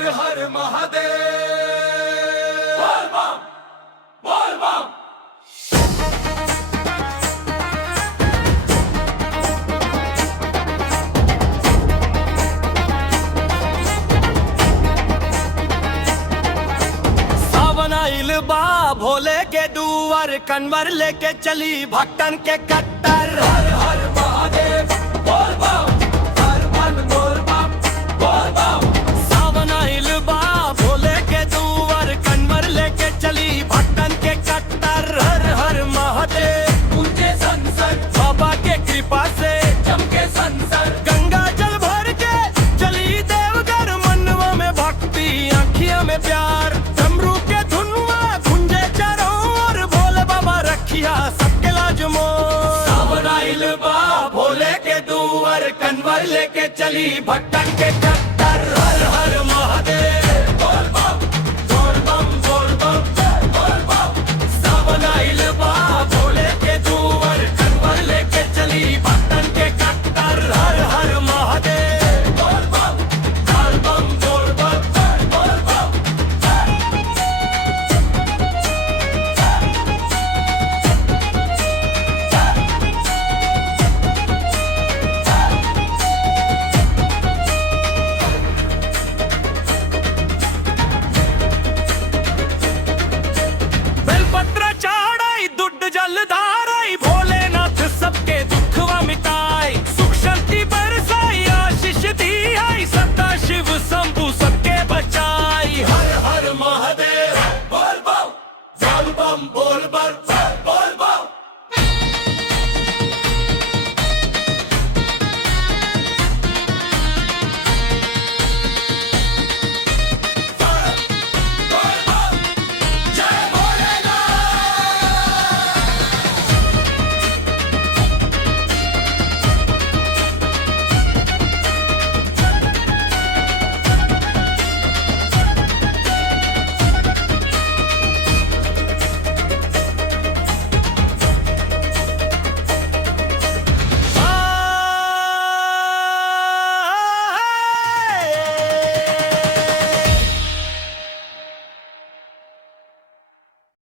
हर हर महादेव। बोल बम बोल बम। सावन आइल बा भोले के दुआर, कन्वर लेके चली भक्तन के कट्टर। हर हर महादेव बोल बम, हर मन बोल बम बोल बम। सावन आइल बा भोले के दुआर, कन्वर लेके चली भक्तन के कट्टर। हर हर महादेव ऊंचे संसर बाबा के कृपा से चमके संसर। गंगा जल भर के चली देवघर, मनवा में भक्ति आँखिया में प्यार। डमरू के धुनवा गुंजे चारों ओर, भोले बाबा रखिया सबके लाज मोर। सावन आइल बा भोले के दुआर, कन्वर लेके चली भक्तन के कट्टर।